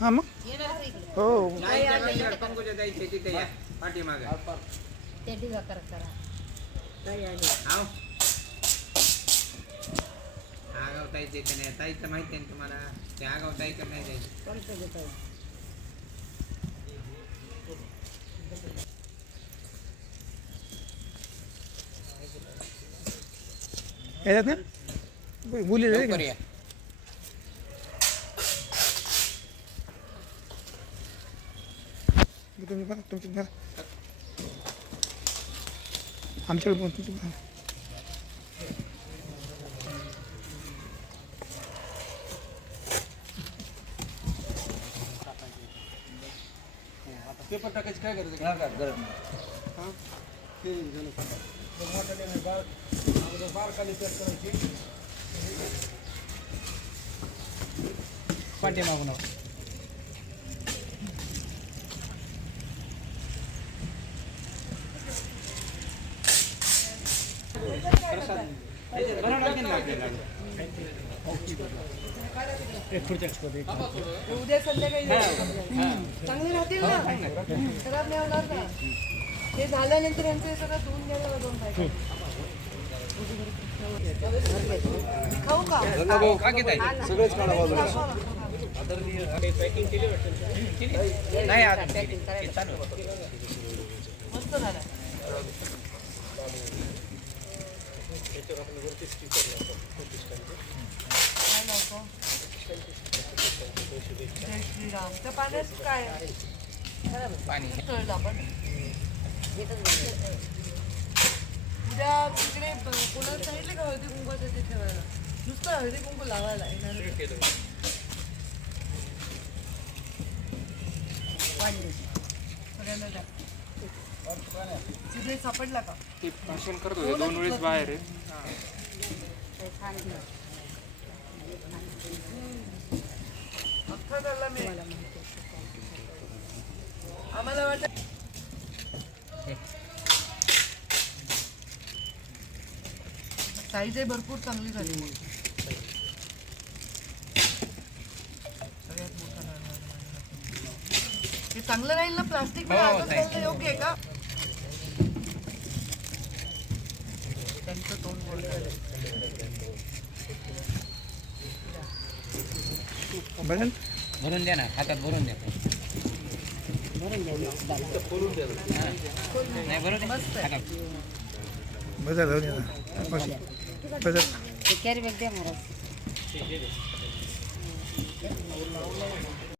हा मग? हो. तिथे या पाठीमागे नाही ताईचं माहिती आहे ना? तुम्हाला ते आगाव ताईचं नाही द्यायचं कोणतं याच्यात ना लवकर या. तुम्ही बघा तुमची बघा आमच्याकडे पण तुमची बघा पेपर टाकायची काय गरज आहे? ते झालं. मोठ्याने बार अगोदर बार खाली पॅक करायची. पाठीमागून. उद्या संध्याकाळी चांगले राहतील ना खराब नाही होणार ना ते झाल्यानंतर यांचं हे सगळं धुवून घ्यायला दोन पाहिजे खाऊ का सगळेच काढा बाजूला नाही आहे. मस्त झालं काय लावतो? त्या पाण्यात काय पाणी. आपण? उद्या तिकडे कोणाला सांगितलं का हळदी कुंकवाचं ते ठेवायला? नुसतं हळदी कुंकू लावायला येणार सगळ्यांना द्या. तिथे सापडला का? ते भाषण करत होते. दोन वेळेस बाहेर आहे. आम्हाला वाटत साईज भरपूर चांगली झाली. सगळ्यात मोठा. हे चांगलं राहील ना? प्लास्टिक हो, योग्य आहे का? भजन भरून द्या ना हातात भरून द्या. नाही भरून द्या हातात. बदल जाऊन बदल ते कॅरी बॅग द्या महाराज